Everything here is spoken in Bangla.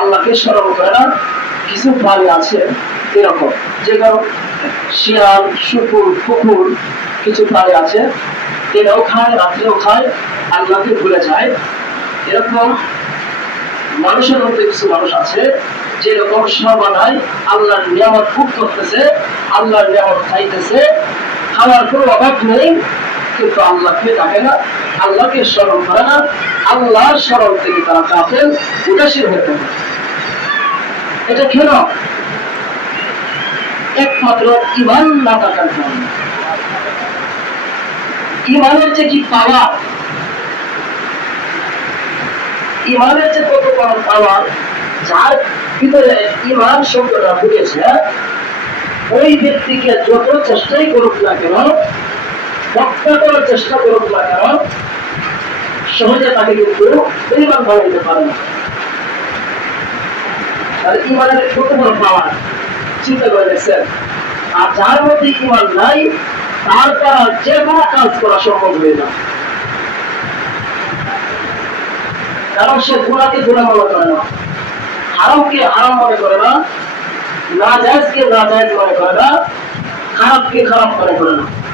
আল্লাহকে স্মরণ করে না, কিছু প্রাণী আছে এরকম, যে কারণ শিয়াল, শুকুর, কুকুর, কিছু প্রাণী আছে দিনেও খায়, রাত্রেও খায়, আল্লাহকে ভুলে যায়। এরকম মানুষের মধ্যে কিছু মানুষ আছে, যেরকম সর্বদাই আল্লাহর নিয়ামত ভোগ করতেছে, আল্লাহর নিয়ামত খাইতেছে, খাওয়ার কোনো অভাব নেই, কিন্তু আল্লাহকে ডাকে না, আল্লাহকে স্মরণ করে না, আল্লাহর স্মরণ থেকে তারা কাপেন উদাসীন হয়ে থাকে এটা কেন একমাত্র ইমান না থাকার কারণে। ইমানের যে কি পাওয়ার ইমানের যে কত বড় পাওয়ার যার ভিতরে ইমান শব্দটা ঢুকেছে, ওই ব্যক্তিকে যত চেষ্টাই করুক না কেন, রক্ষা করার চেষ্টা করুক না কেন, সহজে তাকে কিন্তু ইমান বানাইতে পারে না। তাহলে ইমানের চিন্তা করে দেখছেন? আর যার মধ্যে ইমান নাই, তার দ্বারা যে কোনো কাজ করা সম্ভব হয়ে যায়। কারণ সে গুণাকে গুণা মনে করে না। হারামকে হারাম মনে করে না। না জায়জকে না জায়জ মনে করে না। খারাপকে খারাপ মনে করে না।